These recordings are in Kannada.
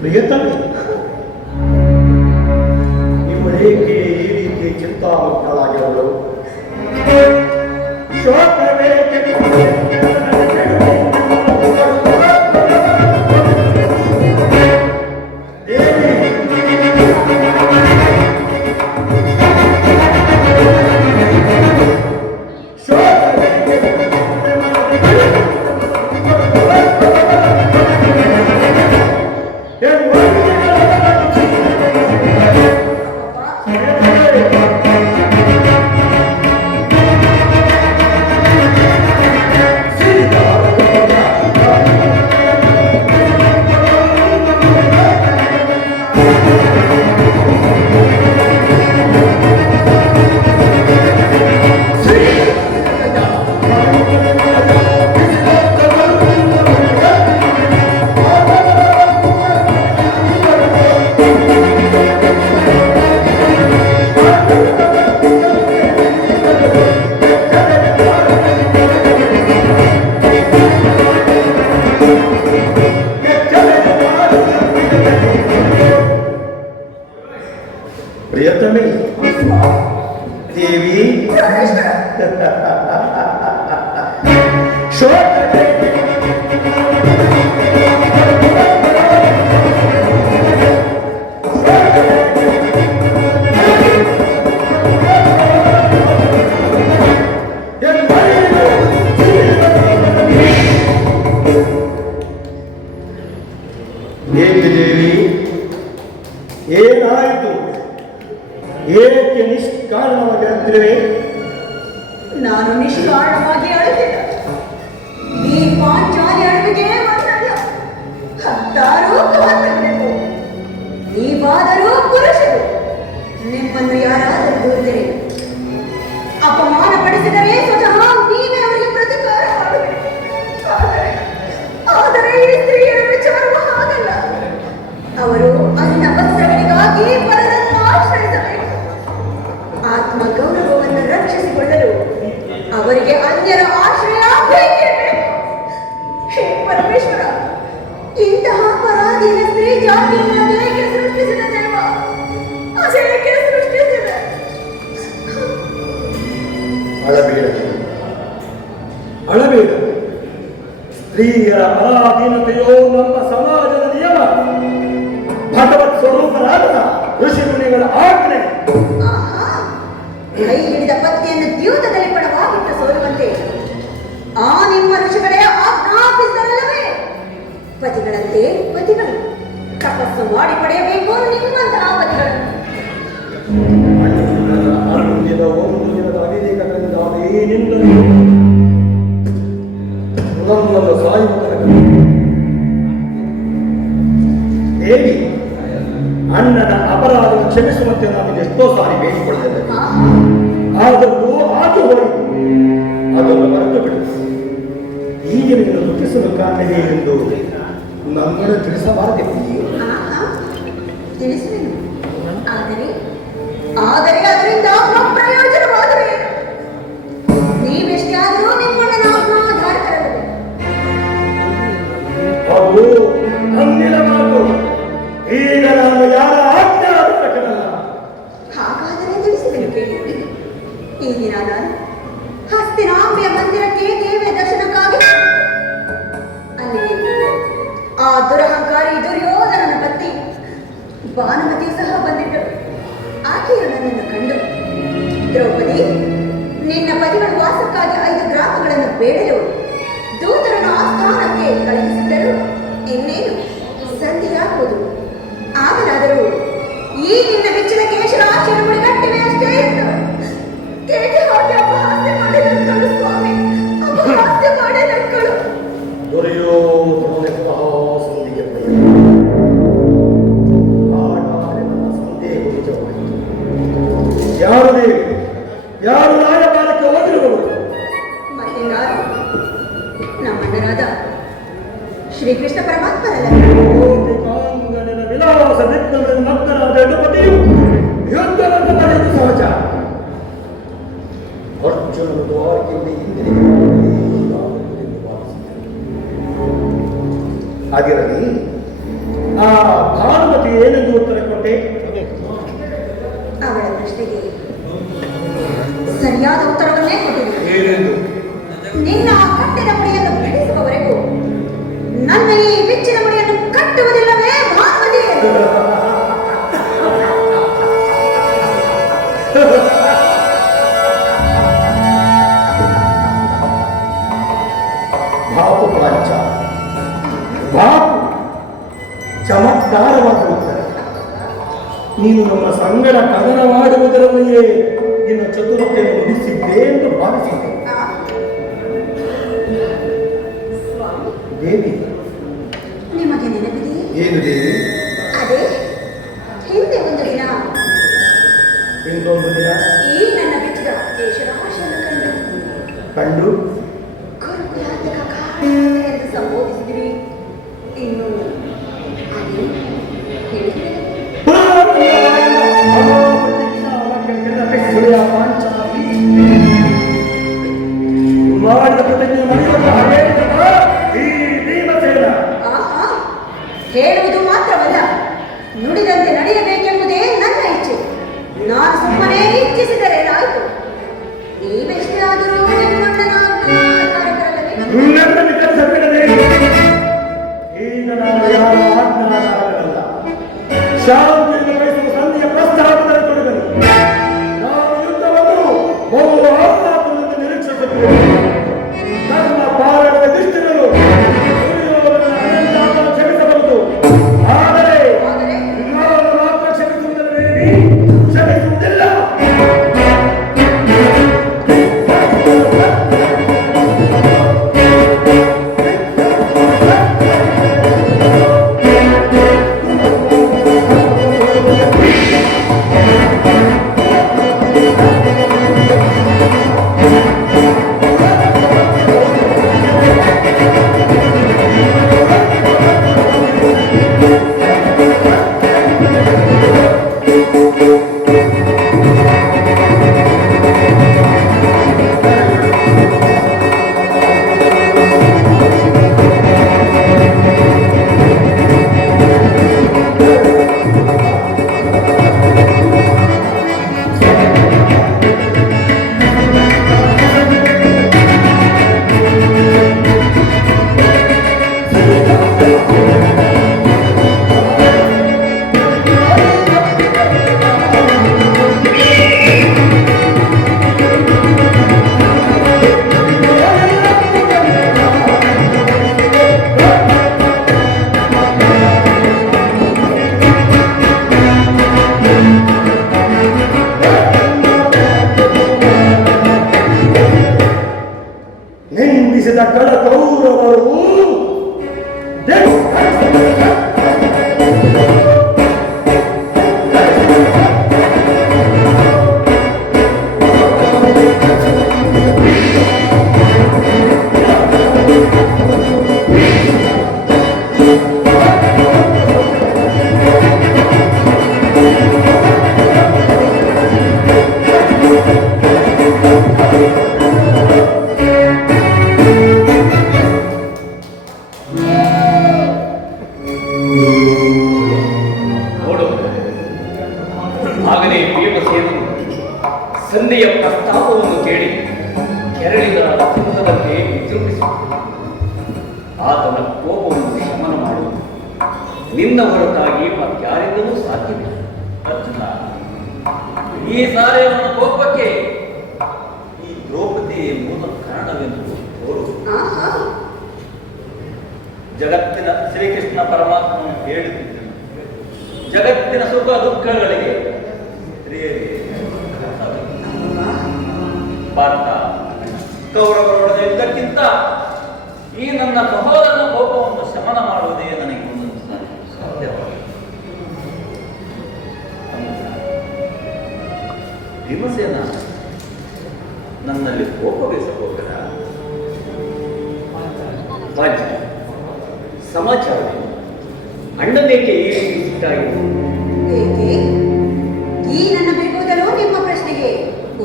ಪ್ರಿಯತಮೆ, ಇವಳೇಕೆ ಈ ರೀತಿ ಚಿಂತಾಮುಕ್ತಳಾಗಿರಲು? ಶೋಕವೇಕೆ ಪ್ರಿಯತಮೆ ದೇವಿ ಏಕೆ ದೇವಿ, ಏನಾಯಿತು? ಏಕೆ ನಿಷ್ಕಾರಣವಾಗಿ ಅಳುತ್ತಿರುವೆ? ನಾನು ನಿಷ್ಕಾರಣವಾಗಿ ಅಳುತ್ತಿಲ್ಲ. ಈ ಪಾಂಚಾಲಿ ಅಳುವಿಗೆ ಒಂದಲ್ಲ, ಹತ್ತಾರು ಕಾತರಬೇಕು. ನೀವಾದರೂ ಪುರುಷರು, ನಿಮ್ಮನ್ನು ಯಾರಾದರೂ ದೂರಿದರೆ, ಅಪಮಾನ ಪಡಿಸಿದರೆ ಸ್ವತಃ ನೀವೇ ಅವರಿಗೆ ಪ್ರತಿಕಾರ ಮಾಡಬೇಕು. ಆದರೆ ಈ ಸ್ತ್ರೀಯರ ವಿಚಾರವು ಹಾಗಲ್ಲ. ಅವರು ಅನ್ನ ವಸ್ತ್ರಗಳಿಗಾಗಿ ಪರರನ್ನು ಆಶ್ರಯಿಸಬೇಕು. ಆತ್ಮಗೌರವವನ್ನು ರಕ್ಷಿಸಿಕೊಳ್ಳಲು ಅವರಿಗೆ ಅನ್ಯರ ಆಶ್ರಯ ಬೇಕಿರಬೇಕು. ಹೇ ಪರಮೇಶ್ವರ, ಇಂತಹ ಪರಾಧೀನ ಸ್ತ್ರೀ ಜಾತಿಯನ್ನು ಅದೇಕೆ ಸೃಷ್ಟಿಸಿದ ದೇವ? ಅದೇಕೆ ಸೃಷ್ಟಿಸಿದ? ಅಳಬೇಡ. ಸ್ತ್ರೀಯರ ಪರಾಧೀನತೆಯೋ ನಮ್ಮ ಸಮಾಜದ ನಿಯಮ. ಭಗವತ್ ಸ್ವರೂಪರಾದ ಋಷಿಮುನಿಗಳ ಆಜ್ಞೆ. ಕೈ ಹಿಡಿದ ಪತ್ನಿಯನ್ನು ದ್ಯೂತದಲ್ಲಿ ಪಡವಾಗಿಟ್ಟು ಸೋಲುವಂತೆ ಆ ನಿಮ್ಮ ಋಷಿಗಳೇ ಆಜ್ಞಾಪಿಸಿದರಲ್ಲವೇ? ಪತಿಗಳಂತೆ ಪತಿಗಳು ತಪಸ್ಸು ಮಾಡಿ ಪಡೆಯಬೇಕು ನಿಮ್ಮಂತಹ ಪತಿಗಳನ್ನು. ಒಂದು ದಿನದ ಅವಿವೇಕಗಳಿಂದ ಅದೇನಿಂದಲೂ ನಮ್ಮನ್ನು ಸಾಯುವ ದೇವಿ, ಅಣ್ಣನ ಅಪರಾಧ ಕ್ಷಮಿಸುವಂತೆ ನಾವು ಎಷ್ಟೋ ಸಾರಿ ಬೇಡಿಕೊಳ್ಳುತ್ತೇವೆ. ಆದರೂ ಆತು ಹೋಯಿತು, ಅದನ್ನು ಮರೆತು ಬಿಡು. ಈಗ ನೀನು ದುಃಖಿಸಲು ಕಾರಣವೇನೆಂದು ನಮ್ಮನ್ನು ತಿಳಿಸಬಾರದೆ. ತಿಳಿಸುವೆನು, ಆದರೆ ಅದರಿಂದ ಪ್ರಯೋಜನವಾದರೆ ನೀವೆಷ್ಟೇ ಆದರೂ ನಿಮ್ಮಣ್ಣನ ಆತ್ಮಾಧಾರಕರಲ್ಲವೇ? ಅದು ಅಂದಿನ ಮಾತು. ಈಗ ನಾನು ಯಾರ ಆಜ್ಞೆ ಆಧಾರಕರಲ್ಲ. ಹಾಗಾದರೆ ತಿಳಿಸುವೆನು ಕೇಳಿ. ಈ ದಿನ ನಾನು ಹಸ್ತಿನಾಂಬೆಯ ಮಂದಿರಕ್ಕೆ ದೇವಿಯ ದರ್ಶನಕ್ಕಾಗಿ ಅಲ್ಲಿ ಆ ದುರಹಂಕಾರಿ ದುರ್ಯೋಧನನ ಪತ್ನಿ ಭಾನುಮತಿಯು ಸಹ ಬಂದಿದ್ದಳು. ಆಕೆಯು ನನ್ನನ್ನು ಕಂಡು, ದ್ರೌಪದಿ, ನಿನ್ನ ಪತಿಗಳ ವಾಸಕ್ಕಾಗಿ 5 ಗ್ರಾಮಗಳನ್ನು ಬೇಡಲು ದೂತರನ್ನು ಆಸ್ಥಾನಕ್ಕೆ ಕಳುಹಿಸಿದ್ದರು. ಇನ್ನೇನು ಸಂಧಿಯಾಗುವುದು. ಆಗಲಾದರೂ ಈ ನಿನ್ನ ಬೆಚ್ಚಿನ ಕೇಶರಾಶಿಯನ್ನು ಮುಡಿಗಟ್ಟಿವೆ ಅಷ್ಟೇ ಎಂದು ಕೇಕೆ ಹಾಕಿ ಅಪಹಾಸ್ಯ ಮಾಡಿದರು ಸ್ವಾಮಿ. ಅಪಹಾಸ್ಯ ಮಾಡಿದರು. ಶ್ರೀಕೃಷ್ಣ ಪರಮಾತ್ಮರಲ್ಲ. ಕಾಂಗನಿನ ವಿಲಾಸ ನಿತ್ಯವನ್ನು ಮಗ್ನನಾದ ಯದುಪತಿಯು ಯುದ್ಧವನ್ನು ಪಡೆದು ಸಹಜ. ಅರ್ಜುನನು ದ್ವಾರಕೆಯಲ್ಲಿ ಹಿಂದಿರುಗಿ ಹಾಗಿರಲಿ, ಆ ಭಾನುಮತಿ ಏನೆಂದು ಉತ್ತರ ಕೊಟ್ಟೆ? ಅವಳ ಪ್ರಶ್ನೆಗೆ ಸರಿಯಾದ ಉತ್ತರವನ್ನೇ ಕೊಟ್ಟಿದೆ. ಏನೆಂದು? ನಿನ್ನ ಆ ಕಟ್ಟಿದ ಮುಡಿಯನ್ನು ಬಿಡಿಸುವವರೆಗೂ ನನ್ನ ಈ ಬಿಚ್ಚಿನ ಮುಡಿಯನ್ನು ಕಟ್ಟುವುದಿಲ್ಲವೇ ಭಾನುಮತಿ? ಬಾಪು ಪಾಂಚ, ಬಾಪು ಚಮತ್ಕಾರವಾದ ಉತ್ತರ. ನೀನು ನಮ್ಮ ಸಂಗಡ ಕದನವಾಡುವುದರಲ್ಲಿಯೇ ನಿನ್ನ ಚತುರತೆಯನ್ನು ಮುಗಿಸಿದ್ದೆ ಎಂದು ಭಾವಿಸಿದ್ದೆ. ಸ್ವಾಮಿ, ದೇವಿ, ನಿಮಗೆ ನೆನಪಿದೆಯೇ? ಏನು ದೇವಿ? ಅದೇ ಹಿಂದೆ ಒಂದು ದಿನ ಇಂದೊಂದು ದಿನ ಈ ನನ್ನ ಬಿಚ್ಚಿದ ಕೇಶರಾಶಿಯನ್ನು ಕಂಡು ಗುರುಕುಲಾಂತಕ ಕಾರಣ ಎಂದು ಸಂಬೋಧಿಸಿದ್ವಿ. ಇನ್ನು ಅದೇ ಹೇಳಿದ್ರೆ ಮಾಡಿದ ಪ್ರತಿಜ್ಞೆ ಮರೆಯುವ ಈ ಭೀಮಸೇನ ಆಹಾ, ಹೇಳುವುದು ಮಾತ್ರವಲ್ಲ, ನುಡಿದಂತೆ ನಡೆಯಬೇಕೆಂಬುದೇ ನನ್ನ ಇಚ್ಛೆ. ನಾನು ಸುಮ್ಮನೆ ಇಚ್ಛಿಸಿದರೇನಾಯಿತು? ನೀವೆಷ್ಟೇ ಆದರೂ ನಿಮ್ಮಣ್ಣನ ಕಾರ್ಯಕರಲ್ಲವೇ? ನನ್ನನ್ನು ಕೆಲಸ ಬಿಡದೆ. ಈಗ ನಾನು ಯಾರ ಆಜ್ಞಾಧಾರಗಳಲ್ಲ, ಶಾಂತಿಯನ್ನು ಬಯಸುವ ಸಂಧಿಯ ಪ್ರಸ್ತಾಪದಲ್ಲಿ ತೊಡಗಲು ನಾನು ಯುದ್ಧವನ್ನು ಬಹು ಆಹ್ಲಾದದಿಂದ ನಿರೀಕ್ಷಿಸುತ್ತೇನೆ. ನನ್ನ ಪಾಲನೆಯ ದೃಷ್ಟಿಗಳು ಕ್ಷಮಿಸಬಹುದು, ಆದರೆ ನಾನು ಮಾತ್ರ ಕ್ಷಮಿಸುವುದರಲ್ಲಿ ಕ್ಷಮಿಸುವುದಿಲ್ಲ. ನಿಂದಿಸಿದ ಕಡ ಕೌರವರು ಆಗಲೇ ಭೀಮಸೇನನು ಸಂಧಿಯ ಪ್ರಸ್ತಾಪವನ್ನು ಕೇಳಿ ಕೆರಳಿದ ಸಿಂಹದಂತೆ ವಿಜೃಂಭಿಸಿದ. ಆತನ ಕೋಪವನ್ನು ಶಮನ ಮಾಡುವುದು ನಿನ್ನ ಹೊರತಾಗಿ ಮತ್ತಾರಿಂದಲೂ ಸಾಧ್ಯವಿಲ್ಲ. ಅರ್ಜುನ, ಈ ಸಾರಿ ಅವನ ಕೋಪಕ್ಕೆ ಈ ದ್ರೌಪದಿ ಮೂಲ ಕಾರಣವೆಂದು ತೋರು. ಆಹಾ, ಜಗತ್ತಿನ ಶ್ರೀಕೃಷ್ಣ ಪರಮಾತ್ಮನು ಹೇಳುತ್ತಿದ್ದನು, ಜಗತ್ತಿನ ಸುಖ ದುಃಖಗಳಿಗೆ ಸ್ತ್ರೀಯರಿಗೆ ಪಾರ್ಥ. ಕೌರವರೊಡನೆ ಯುದ್ಧಕ್ಕಿಂತ ಈ ನನ್ನ ಸಹೋದರನ ಕೋಪವನ್ನು ಶಮನ ಮಾಡುವುದೇ ನನಗೆ ಒಂದೊಂದು ಸಾಧ್ಯವಾಗಿದೆ. ಭೀಮಸೇನ ನನ್ನಲ್ಲಿ ಕೋಪವೇ ಸಹೋದರ. ಸಮ ಸಮಾಚಾರವೇನು? ಅಣ್ಣನೇಕೆ ಈ ರೀತಿ ಸಿಟ್ಟಾಯಿತು? ಏಕೆ ಈ ನನ್ನ ಬಿಡುವುದಲು ನಿಮ್ಮ ಪ್ರಶ್ನೆಗೆ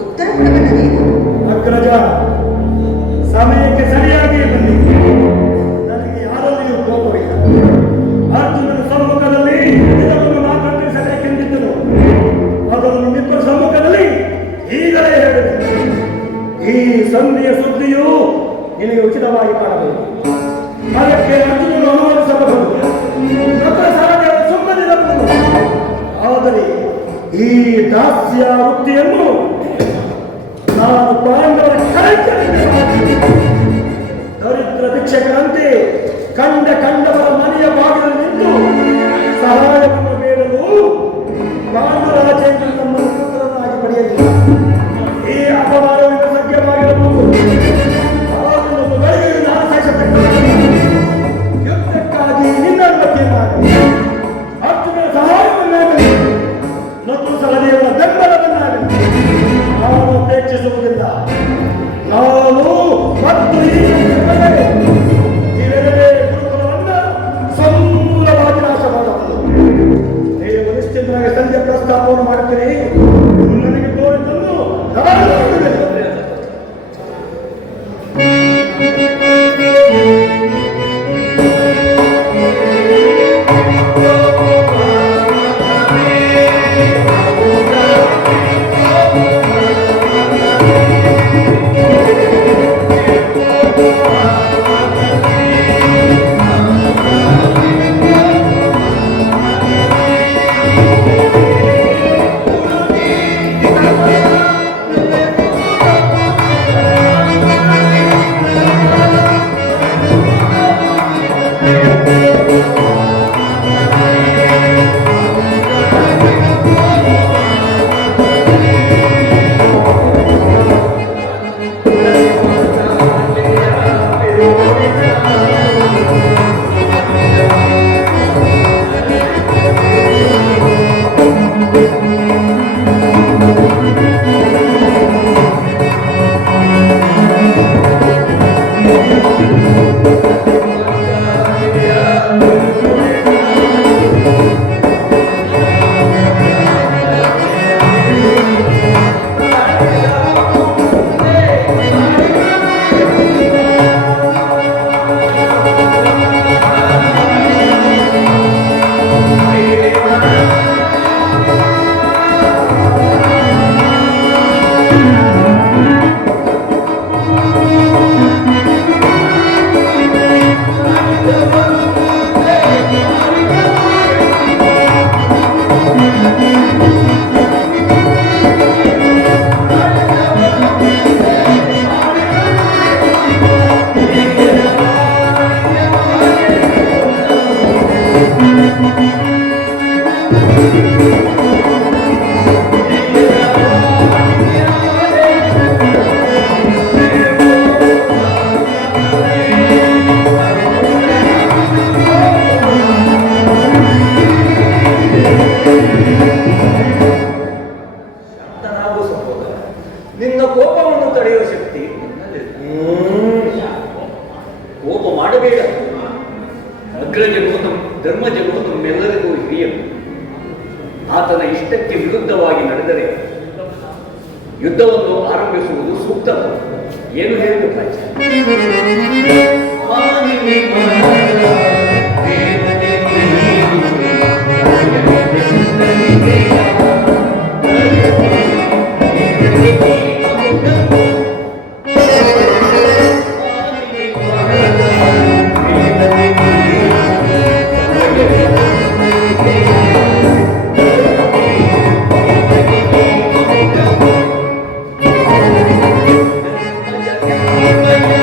ಉತ್ತರ ಕೊಡಬಲ್ಲದೇನು? ಅಗ್ರಜ, ಸಮಯಕ್ಕೆ ಸರಿಯಾಗಿ ಬನ್ನಿ. ನನಗೆ ಯಾರಲ್ಲಿಯೂ ಕೋಪವಿಲ್ಲ. ಅರ್ಜುನನ ಸಮ್ಮುಖದಲ್ಲಿ ಇದನ್ನು ಮಾತನಾಡಿಸಬೇಕೆಂದಿದ್ದನು. ಅದನ್ನು ನಿಮ್ಮಿಬ್ಬರ ಸಮ್ಮುಖದಲ್ಲಿ ಈಗಲೇ ಹೇಳಿದೆ. ಈ ಸಂಧಿಯ ಸುದ್ದಿಯು ನಿನಗೆ ಉಚಿತವಾಗಿ ಕಾಣಬಹುದು. ಅದಕ್ಕೆ ಅರ್ಜುನನು ಅನುಮತಿಸಬಹುದು. ಸುಮ್ಮನಿರಬಹುದು. ಆದರೆ ಈ ದಾಸ್ಯ ವೃತ್ತಿಯನ್ನು ನಾನು ಪಾಂಡವರ ದರಿದ್ರ ಭಿಕ್ಷಕರಂತೆ ಕಂಡವರ ಮನೆಯ ಭಾಗದಲ್ಲಿ ನಿಂತು ಸಹಾಯವನ್ನು ಬೇಡಲು ಪಾಂಡವರಾಜೇಂದ್ರ ನಮ್ಮನ್ನು ಪುತ್ರನಾಗಿ ಪಡೆಯಲಿಲ್ಲ. ಈ ಅಪವಾದವನ್ನು ಸತ್ಯವಾಗಿರಬಹುದು. ಅದನ್ನು ಗಳಿಗೆ ನಾನು ಸಹಿಸತಕ್ಕ ಯುದ್ಧಕ್ಕಾಗಿ ನಿನ್ನ ಅನುಮತಿಯನ್ನಾಗಲಿ, ಅರ್ಜುನ ಸಹಾಯವನ್ನಾಗಲಿ, ನಕುಸಹದೇವರ ಬೆಂಬಲವನ್ನಾಗಲಿ ನಾನು ಅಪೇಕ್ಷಿಸುವುದಿಲ್ಲ. ನಾನು ಮತ್ತು ಇವೆರಡೇ ಗುರುಕುಲವನ್ನು ಸಮೂಲವಾಗಿ ನಾಶ ಮಾಡಬಹುದು. ನೀವು ನಿಶ್ಚಿತನಾಗಿ ಸಂಜೆ ಪ್ರಸ್ತಾಪವನ್ನು ಮಾಡುತ್ತೀರಿ. ನನಗೆ ತೋರಿದ್ದನ್ನು ನಾನು ಮಾಡುತ್ತೇನೆ. ನಿನ್ನ ಕೋಪವನ್ನು ತಡೆಯುವ ಶಕ್ತಿ ನನ್ನಲ್ಲಿದೆ. ಕೋಪ ಮಾಡಬೇಡ. ಅಗ್ರಜನು ಧರ್ಮಜನು ನಮ್ಮೆಲ್ಲರಿಗೂ ಹಿರಿಯನು. ಆತನ ಇಷ್ಟಕ್ಕೆ ವಿರುದ್ಧವಾಗಿ ನಡೆದರೆ ಯುದ್ಧವನ್ನು ಆರಂಭಿಸುವುದು ಸೂಕ್ತ. ಏನು ಹೇಳಬೇಕಾಯ್ತು? Thank you.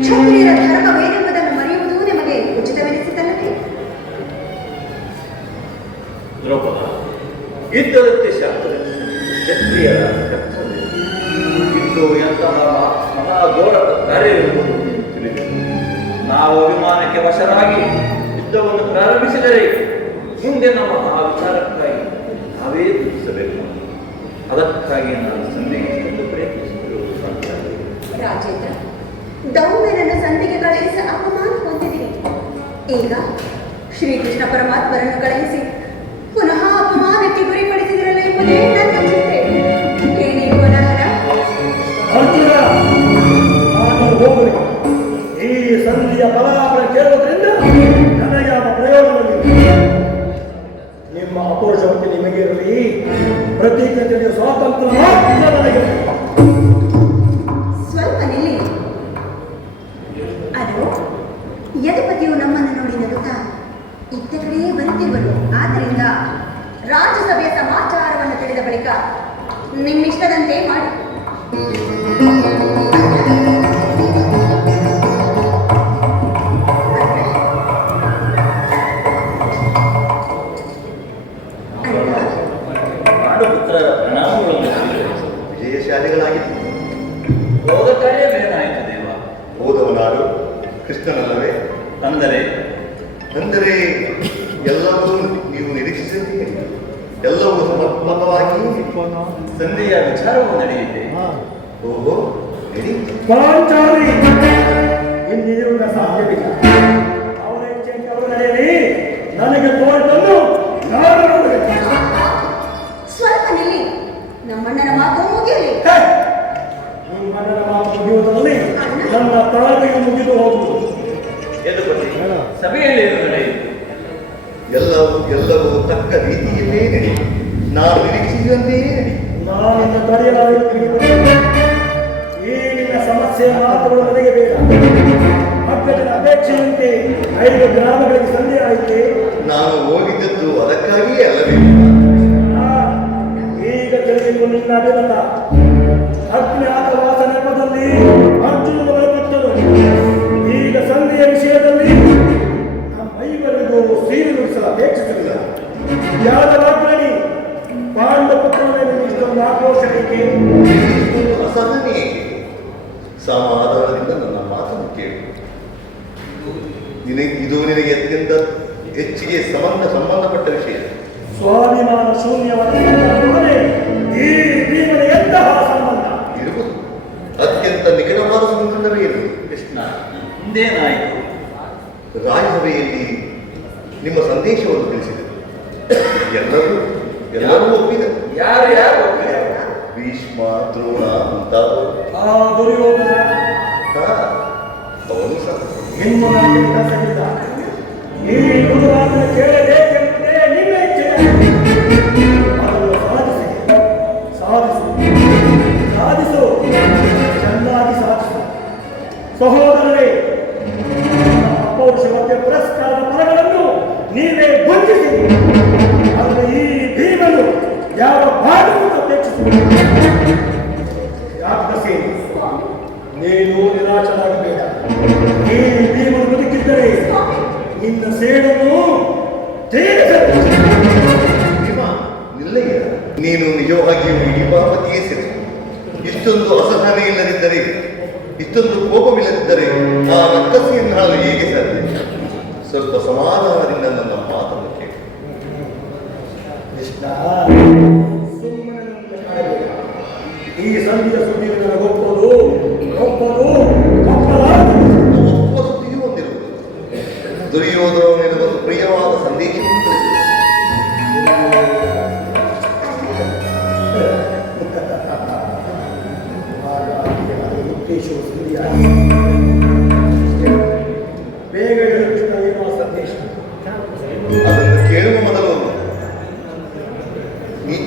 ಕ್ಷತ್ರಿಯರ ಧರ್ಮವೇನೆಂಬುದನ್ನು ಮರೆಯುವುದು ನಿಮಗೆ ಉಚಿತವೆನಿಸಿತಲ್ಲವೇ? ದ್ರೌಪದ, ಯುದ್ಧದಂತೆ ಶಾಸ್ತ್ರ ಕ್ಷತ್ರಿಯರ ಕರ್ತವ್ಯ ಇದ್ದು ಎಂತಹ ಮಹಾಘೋರ ಕಾರ್ಯ ಇರುವುದು ತಿಳಿದಿದೆ. ನಾವು ಅಭಿಮಾನಕ್ಕೆ ವಶರಾಗಿ ಯುದ್ಧವನ್ನು ಪ್ರಾರಂಭಿಸಿದರೆ ಮುಂದೆ ನಮ್ಮ ಆ ವಿಚಾರಕ್ಕಾಗಿ ನಾವೇ ದುಃಖಿಸಬೇಕು. ಅದಕ್ಕಾಗಿ ನಾನು ಸಂಧಿಗೆ ಪ್ರಯತ್ನಿಸುತ್ತಿರುವುದು ಸಾಧ್ಯ. ರಾಜೇಂದ್ರ, ದೌಮ್ಯನನ್ನು ಸಂಧಿಗೆ ಕಳುಹಿಸಿ ಅಪಮಾನ ಹೊಂದಿದ್ದೀರಿ. ಈಗ ಶ್ರೀಕೃಷ್ಣ ಪರಮಾತ್ಮರನ್ನು ಕಳುಹಿಸಿ ಪುನಃ ಅಪಮಾನಕ್ಕೆ ಗುರಿಪಡಿಸಿದಿರಲ್ಲ ಎಂಬುದೇ ನನ್ನ ಚಿಂತೆ. ಏನೇ ಪುನಃ ಅರ್ಜುನ, ನಾನು ಹೋಗಬೇಕು. ಈ ಸಂಧಿಯ ಫಲಾಫಲ ಕೇಳುವುದರಿಂದ ನನಗೆ ಆ ಪ್ರಯೋಜನವಿಲ್ಲ. ನಿಮ್ಮ ಅಪೌರುಷವಕ್ಕೆ ನಿಮಗಿರಲಿ, ಪ್ರತಿಜ್ಞೆಯ ಸ್ವಾತಂತ್ರ್ಯ ಮಾತ್ರ ನನಗೆ. ಸ್ವಲ್ಪ ನಿಲ್ಲಿ. ಅದು ಯದುಪತಿಯು ನಮ್ಮನ್ನು ನೋಡಿ ನಗುತ್ತಾ ಇತ್ತ ಕಡೆಯೇ ಬರುತ್ತಿರುವರು. ಆದ್ದರಿಂದ ರಾಜ್ಯಸಭೆಯ ಸಮಾಚಾರವನ್ನು ತಿಳಿದ ಬಳಿಕ ನಿಮ್ಮಿಷ್ಟದಂತೆ ಮಾಡಿ. ಪಾಂಡುಪುತ್ರರ ಪ್ರಣಾಮಗಳನ್ನು ವಿಜಯಶಾಲಿಗಳಾಗಿತ್ತು. ಹೋದ ಕಾರ್ಯವೇನಾಯಿತು ದೇವ? ಹೋದವನಾರು ಕೃಷ್ಣನಲ್ಲವೇ? ಅಂದರೆ ಅಂದರೆ ಎಲ್ಲವೂ ನೀವು ನಿರೀಕ್ಷಿಸಿದ್ದೀರಿ. ಎಲ್ಲವೂ ಸಮರ್ಪಕವಾಗಿ ಸಂಧಿಯ ವಿಚಾರವು ನಡೆಯಿದೆ. ಓಹೋ, ನಡಿ. ಪಾಂಚಾಲಿ ಇನ್ನಿರುವುದ ಸಾಧ್ಯವಿಲ್ಲ. ಅವರ ಇಚ್ಛೆಗೆ ಅವರು ನಡೆಯಲಿ. ನನಗೆ ತೋರಿದನ್ನು ನಾನು ನೋಡಬೇಕು. ಸ್ವಲ್ಪ ನಿಲ್ಲಿ. ನಮ್ಮಣ್ಣನ ಮಾತು ಮುಗಿಯಲಿ. ನಿಮ್ಮಣ್ಣನ ಮಾತು ಮುಗಿಯುವುದರಲ್ಲಿ ನನ್ನ ತಾಳ್ಮೆಯು ಮುಗಿದು ಹೋಗುವುದು. ಯದುಪತಿ, ಸಭೆಯಲ್ಲಿ ಏನು ನಡೆಯಿತು? ಎಲ್ಲವೂ ತಕ್ಕ ರೀತಿಯಲ್ಲೇ ನಡಿ. ನಾನು ನಿರೀಕ್ಷಿಸಿದಂತೆಯೇ ನಡಿ. ನಾನಿನ್ನ ತಡೆಯಲಾಗುತ್ತಿರುವುದು ಈ ನಿನ್ನ ಸಮಸ್ಯೆಯ ಮಾತುಗಳು ನನಗೆ ಬೇಡ. ಮಕ್ಕಳಿನ ಅಪೇಕ್ಷೆಯಂತೆ 5 ಗ್ರಾಮಗಳಿಗೆ ಸಂಧಿ ಆಯಿತೆ. ನಾನು ಹೋಗಿದ್ದದ್ದು ಅದಕ್ಕಾಗಿಯೇ ಅಲ್ಲವೇ? ಈಗ ತಿಳಿದು ನಿನ್ನ ಅಭಿಮತ. ಅಜ್ಞಾತವಾಸ ನೆಪದಲ್ಲಿ ಅರ್ಜುನನ ಬರುತ್ತದು. ಈಗ ಸಂಧಿಯ ವಿಷಯದಲ್ಲಿ ನಮ್ಮೈವರಿಗೂ ಸೀರಿಸಲು ಅಪೇಕ್ಷಿಸಲಿಲ್ಲ. ಯಾದವಾಗ್ರಹಿ ಪಾಂಡಪುತ್ರನ ಮೇಲೆ ಇಷ್ಟೊಂದು ಆಕ್ರೋಶಕ್ಕೆ ಅಸಹನೆ ಸಮಾಧಾನದಿಂದ ನನ್ನ ಮಾತನ್ನು ಕೇಳು. ಇದು ನಿನಗೆ ಅತ್ಯಂತ ಹೆಚ್ಚಿಗೆ ಸಂಬಂಧಪಟ್ಟ ವಿಷಯ. ಸ್ವಾಭಿಮಾನ ಶೂನ್ಯವಾದ ಈ ಭೀಮನ ಎಂತಹ ಸಂಬಂಧ ಇರುವುದು ಅತ್ಯಂತ ನಿಕಟವಾದ ಸಂಬಂಧವೇ ಇರುವುದು. ಕೃಷ್ಣ, ಮುಂದೇನಾಯಿತು? ರಾಜ್ಯಸಭೆಯಲ್ಲಿ ನಿಮ್ಮ ಸಂದೇಶವನ್ನು ತಿಳಿಸಿದರು. ಎಲ್ಲರೂ ಒಪ್ಪಿದರು. ಯಾರು ಭೀಷ್ಮ, ದ್ರೋಣ ಮುಂತಾದವರು. ಆ ದುರ್ಯೋಧನ ಅವನು ಸಹ ಇನ್ನು ನನಗೆ ಕೆಲಸವಿಲ್ಲ. ಈ ಗುರುವಾದನ ಕೇಳಬೇಕೆಂಬುದೇ ನಿಮ್ಮ ಇಚ್ಛೆ. ಅದನ್ನು ಸಾಧಿಸು, ಚೆನ್ನಾಗಿ ಸಾಧಿಸು. ಸಹೋದರರೇ, ಅಪೌರುಷವಕ್ಕೆ ಪುರಸ್ಕಾರದ ಫಲಗಳನ್ನು ನೀವೇ ವಂಚಿಸಿ. ಆದರೆ ಈ ಭೀಮನು ಯಾವ ಭಾಗವನ್ನು ಅಪೇಕ್ಷಿಸುವುದು? ಯಾಕೆ ನೀನು ನಿರಾಶರಾಗಬೇಡ. ಈ ಭೀಮನು ಬದುಕಿದ್ದರೆ ನಿನ್ನ ಸೇಡನ್ನು ತೀರಿಸಲು ನಿಲ್ಲಯ್ಯ. ನೀನು ನಿಜವಾಗಿಯೂ ಈ ಪಾಪತಿಯೇ ಸೇರಿ. ಇಷ್ಟೊಂದು ಅಸಹನೆ ಇಲ್ಲದಿದ್ದರೆ, ಇಷ್ಟೊಂದು ಕೋಪವಿಲ್ಲದಿದ್ದರೆ ಆ ರಕ್ಕಸಿಯನ್ನು ನಾನು ಹೇಗೆ ಸಾಧ್ಯ? ಸ್ವಲ್ಪ ಸಮಾಧಾನದಿಂದ ನನ್ನ ಮಾತನ್ನು ಕೇಳಿ. ಕೃಷ್ಣ, ಸುಮ್ಮನೆ ನನ್ನ ಕಾಯಬೇಡ. ಈ ಸಂಧಿಯ ಸುದ್ದಿಯನ್ನು ನನಗೆ ಒಪ್ಪಲಾರದು. ಒಪ್ಪುವ ಸುದ್ದಿಯೂ ಹೊಂದಿರುವುದು. ದುರ್ಯೋಧನ ಒಂದು ಪ್ರಿಯವಾದ ಸಂದೇಶವನ್ನು ತಿಳಿಸಿದರು. ಬೇಗ ಹೇಳುತ್ತಿದ್ದ ಏನೋ ಸಂದೇಶ. ಅದನ್ನು ಕೇಳುವ ಮೊದಲು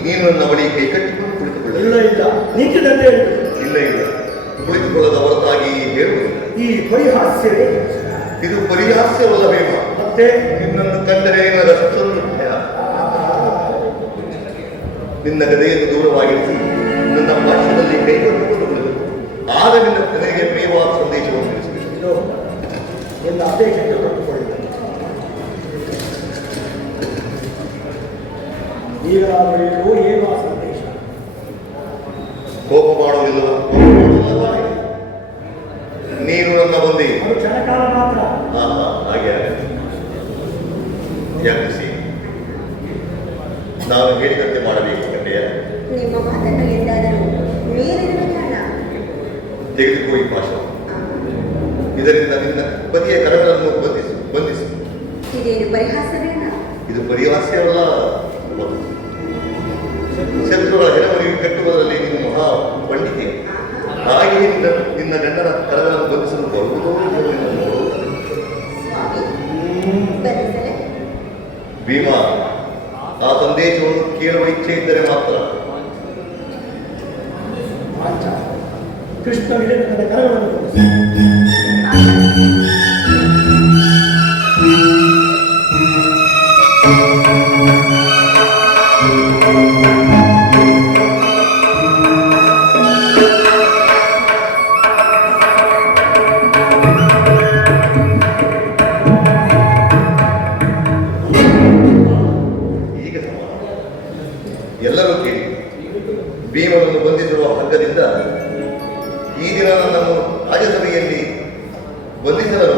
ನೀನು ನನ್ನ ಬಳಿ ಕೈ ಕಟ್ಟಿಕೊಂಡು ಕುಳಿತುಕೊಳ್ಳ. ಇಲ್ಲ, ನಿಂತಿದ್ದಂತೆ ಇಲ್ಲ, ಕುಳಿತುಕೊಳ್ಳದ ಹೊರತಾಗಿ ಹೇಳುವುದಿಲ್ಲ. ಈ ಪರಿಹಾಸ್ಯವೇ? ಇದು ಪರಿಹಾಸ್ಯವಲ್ಲವೇಮ? ಮತ್ತೆ ನಿನ್ನನ್ನು ಕಂಡರೆ ನನಗಷ್ಟೊಂದು ಭಯ. ನಿನ್ನ ಗದೆಯನ್ನು ದೂರವಾಗಿರಿಸಿ ನನ್ನ ಭಾಷೆಯಲ್ಲಿ ಕೈ ಕಟ್ಟಿಕೊಂಡು ಕುಳಿತು ಆಗ ನಿನಗೆ ಪ್ರಿಯವಾದ ಸಂದೇಶವನ್ನು ತಿಳಿಸಬೇಕು. ಇದು ಎಲ್ಲ ಆದೇಶಕ್ಕೆ ಪಟ್ಟುಕೊಳ್ಳಿ. ಈಗಾಗಲೂ ಏನು ಆ ಸಂದೇಶ? ಕೋಪ ಮಾಡುವುದಿಲ್ಲವೋ? ನೀನು ನನ್ನ ಬಂದಿ. ಅದು ಕ್ಷಣಕಾಲ ಮಾತ್ರ. ಹಾಗೆ ಯಾಕಿಸಿ ನಾನು ಹೇಳಿದಂತೆ ಮಾಡಬೇಕು ಕಂಡೆಯ. ನಿಮ್ಮ ಮಾತನ್ನು ಎಂದಾದರೂ ಮೀರಿದ ಅಲ್ಲ. ತೆಗೆದುಕೋ ಈ ಪಾಶ. ಇದರಿಂದ ನಿನ್ನ ಪತಿಯ ಕರಗಳನ್ನು ಬಂಧಿಸು. ಇದೇನು ಪರಿಹಾಸವೇನ? ಇದು ಪರಿಹಾಸ್ಯವಲ್ಲ. ಶತ್ರುಗಳ ಹೆಣಮನಿಗೆ ಕಟ್ಟುವುದರಲ್ಲಿ ನೀನು ಮಹಾ ಪಂಡಿತೆ. ಹಾಗೆಯೇ ನಿನ್ನ ಗಂಡನ ಕರಗಳನ್ನು ಬಂಧಿಸಲು ಬರುವುದೋ ನೋಡು. ಸ್ವಾಮಿ ಬಂದಿಸಲೇ ಭೀಮ, ಆ ಸಂದೇಶವನ್ನು ಕೇಳುವ ಇಚ್ಛೆ ಇದ್ದರೆ ಮಾತ್ರ. ಕೃಷ್ಣನಿಗೆ ನನ್ನ ಕರಗಳನ್ನು ಕೊಡಿಸಿ. ಈಗ ಎಲ್ಲರೂ ಕೇಳಿ, ಭೀಮನನ್ನು ಬಂಧಿಸಿರುವ ಹಗ್ಗದಿಂದ ಈ ದಿನ ನನ್ನನ್ನು ರಾಜಸಭೆಯಲ್ಲಿ ಬಂಧಿಸಲು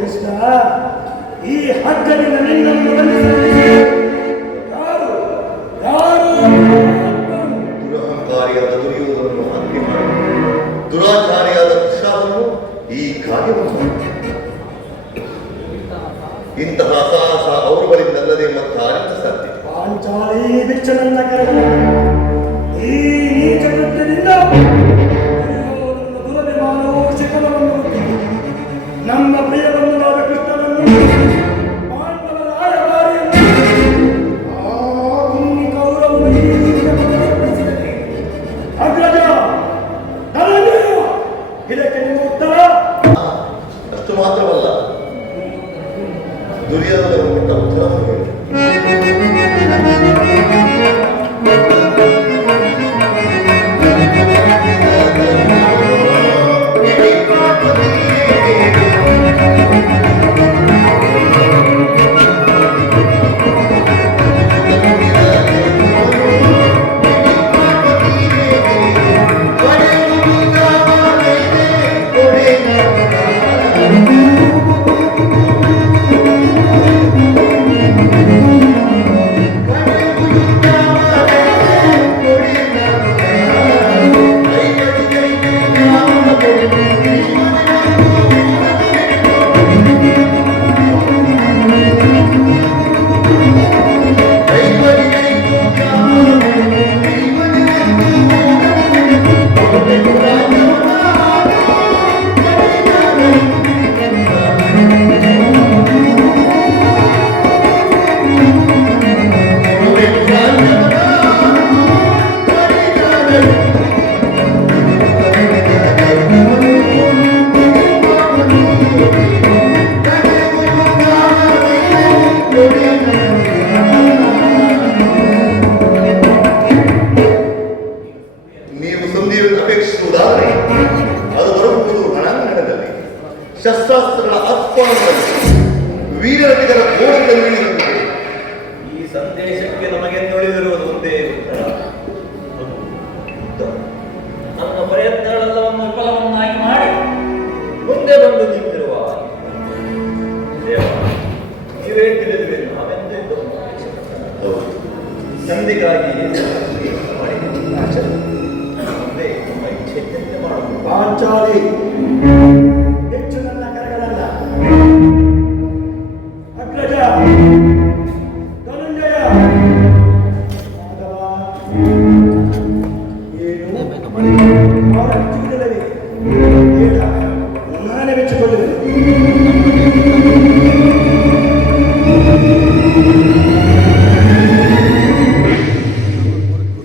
ಕೃಷ್ಣ, ಈ ಹಗ್ಗದಿಂದ ನಿನ್ನನ್ನು ಬಂಧಿಸಲು ಯಾರು ದುರಹಂಕಾರಿಯಾದ ದುರ್ಯೋಧನನ್ನು ಹತ್ಯೆ ಮಾಡಿ ದುರಾಚಾರಿಯಾದ ಕೃಷ್ಣವನ್ನು ಈ ಕಾರ್ಯವನ್ನು ಮಾಡಿ. ಇಂತಹ ಸಾಹಸ ಅವರ ಬಳಿಂದಲ್ಲದೆ ಮತ್ತಾರಿಂದ ಸಾಧ್ಯ. ಪಾಂಚಾಲಿ ಬಿಚ್ಚ ನನ್ನ ಕರಗಳು ಈ ನೀಚ ಕೃತ್ಯದಿಂದ ದುರಭಿಮಾನವು ಶಿಖರವನ್ನು ಮುಟ್ಟಿದೆ. ನಮ್ಮ ಪ್ರಿಯಬಂಧುವಾದ ಕೃಷ್ಣನನ್ನು ಪಾಂಡವರ ರಾಯಭಾರಿಯನ್ನು ಆ ಕುಮ್ಮಿ ಕೌರವನು ಈ ರೀತಿಯ ಪದವಿಗೊಳಿಸಿದನೆ. ಅಗ್ರಜ, ಧನಂಜಯ, ಇದಕ್ಕೆ ನಿಮ್ಮ ಉತ್ತರ? ಅಷ್ಟು ಮಾತ್ರವಲ್ಲ, ದುರ್ಯೋಧನರು ಕೊಟ್ಟ ಉತ್ತರವನ್ನು ಹೇಳಿ. ನೀವು ಸಂಧಿಯನ್ನು ಅಪೇಕ್ಷಿಸುವುದಾದರೆ ಅದು ಬರಬಹುದು ರಣಾಂಗಣದಲ್ಲಿ, ಶಸ್ತ್ರಾಸ್ತ್ರಗಳ ಅರ್ಪಣೆಗಳಲ್ಲಿ, ವೀರರತಿಗಳ ಗೋಳದಲ್ಲಿ. ಈ ಸಂದೇಶಕ್ಕೆ ನಮಗೆ ನುಳಿದಿರುವುದು ಒಂದೇ ಉತ್ತರ. ನಮ್ಮ ಪ್ರಯತ್ನಗಳೆಲ್ಲವನ್ನು ವಿಫಲವನ್ನಾಗಿ ಮಾಡಿ ಮುಂದೆ ಬಂದು ನಿಂತಿರುವ ದೇವ, ನೀವೇ ತಿಳಿದುವೆ ನಾವೆಂದು ಸಂಧಿಗಾಗಿ ಮುಂದೆ ನಮ್ಮ ಇಚ್ಛೆಯಂತೆ ಮಾಡಬಹುದು. ಪಾಂಚಾಲಿ ಹೆಚ್ಚು ನನ್ನ ಕರಗಳಲ್ಲ. ಅಗ್ರಜ, ಧನಂಜಯ, ಮಾಧವ, ಏನು ಅವರ ಜೀವನದಲ್ಲಿ ಬೇಡ, ನಾನೇ ಮೆಚ್ಚಿಕೊಳ್ಳುವೆ.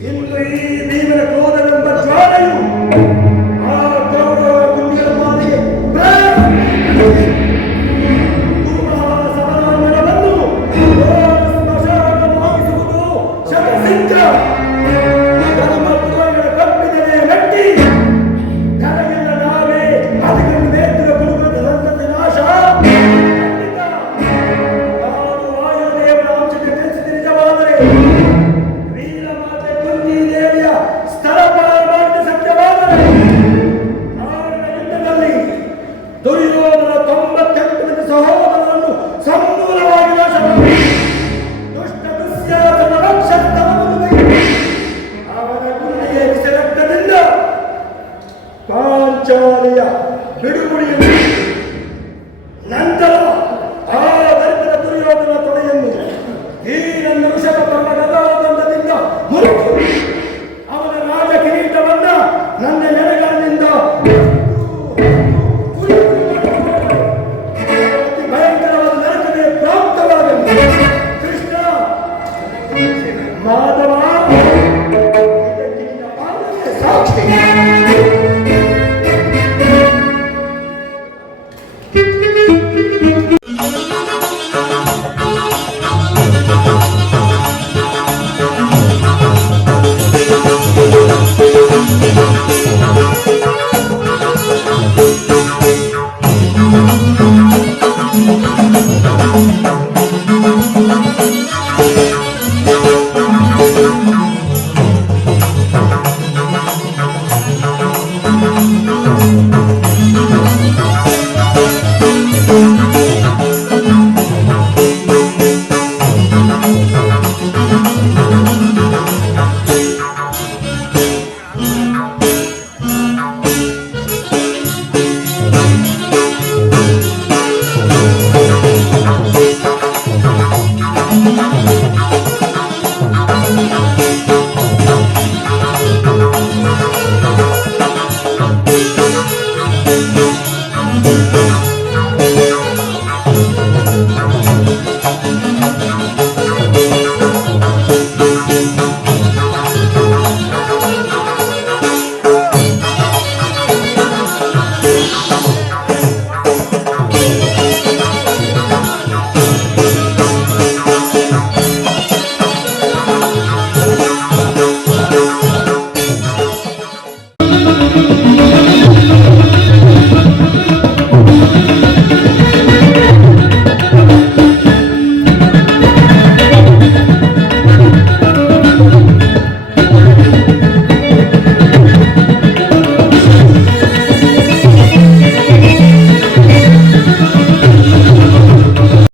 ಇನ್ನು ಈ ಭೀಮನ ಕ್ರೋಧವೆಂಬ ಜ್ವಾಲೆಯು ಆ ಕೌರವ ಕುಂಡಿಗಳ ಪಾಲಿಗೆ ಸಮರವನ್ನು ಬಂದು ಸ್ಮಶಾನವಾಗಿಸುವುದು ಶತಸಿದ್ಧ. ಧರ್ಮ ಪುತ್ರಗಳ ಕಪ್ಪಿದರೆ ಮೆಟ್ಟಿ ರಾಜಮಾಲೆಯ ಬಿಡುಗುಡಿಯನ್ನು ನಂತರ ಆ ದರಿದ್ರ ದುರ್ಯೋಧನ ತೊಡೆಯನ್ನು ಈ ನನ್ನ ವೃಷಭ ಪರ್ವ ಗದಾದಂಡದಿಂದ ಮುರಿದು ಅವನ ರಾಜ ಕಿರೀಟವನ್ನ ನನ್ನ ಎಡಗಾಲಿನಿಂದ ಅತಿ ಭಯಂಕರವಾದ ನರಕವೇ ಪ್ರಾಪ್ತವಾಗಲಿ. ಕೃಷ್ಣ ಮಾಧವ ಇದಕ್ಕೆ ನಿನ್ನ ಪಾದವೇ ಸಾಕ್ಷಿ.